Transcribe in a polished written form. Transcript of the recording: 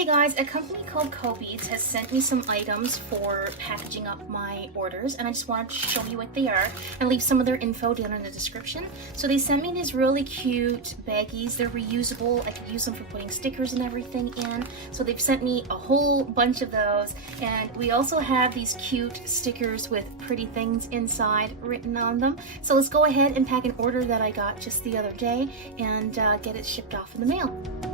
Hey guys, a company called Cobeads has sent me some items for packaging up my orders, and I just wanted to show you what they are and leave some of their info down in the description. So they sent me these really cute baggies. They're reusable. I could use them for putting stickers and everything in. So they've sent me a whole bunch of those, and we also have these cute stickers with pretty things inside written on them. So let's go ahead and pack an order that I got just the other day and get it shipped off in the mail.